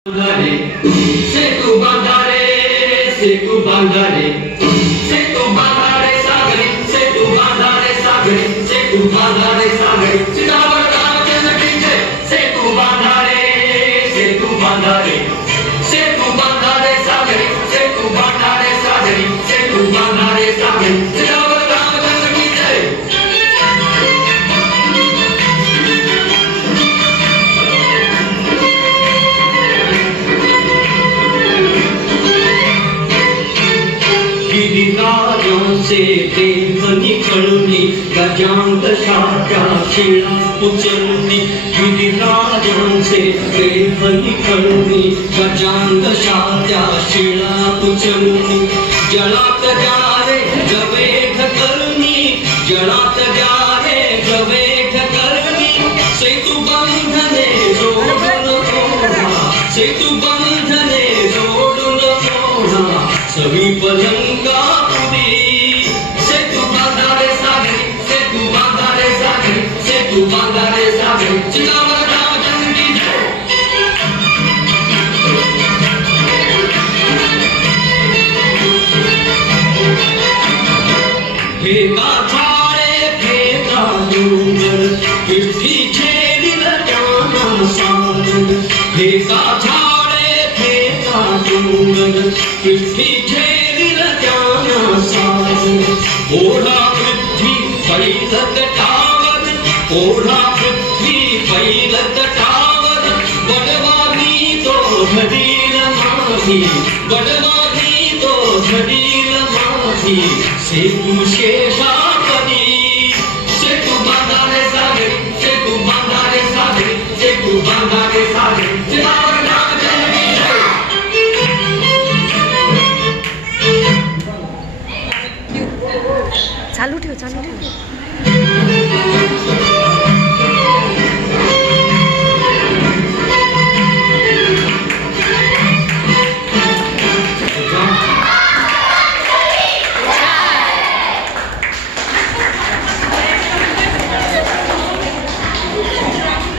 Setu bandare, setu bandare, setu bandare sagari, setu bandare sagari, setu bandare sagari. Sitabar Ramachandra ki jai. Setu bandare, setu bandare, setu bandare sagari, setu bandare sagari, setu bandare sagari. Sitabar Ramachandra ki jai. गिरिराजों से देव निकलनी गजांत शाखा शिला उचलनी गिरिराजों से देव निकलनी गजांत शाखा शिला उचलनी जड़ात जा रे जवेठ करनी जड़ात जा रे जवेठ करनी सेतु बंधने जोड़न तोड़ा सेतु बंधने जोड़न तोड़ा समीप लंका पुरी सेतु बांधारे सागरी सेतु बांधारे सागरी सेतु बांधारे सागरी चितावर रामचंद्र की जय। फेंका झाड़े फेंका डूंगर किसकी छेड़ी लगाना सागर फेंका झाड़े फेंका डूंगर किसकी ओढ़ा पृथ्वी फैलत टावर ओढ़ा पृथ्वी फैलत टावर बड़वानी तो धड़ील माही बड़वानी तो धड़ील माही सेतु शेषापदी सेतु बांधारे सागरी सेतु बांधारे सागरी सेतु बांधारे सागरी चितावर रामचंद्र की जय। चालू ठेव चालू ठेव।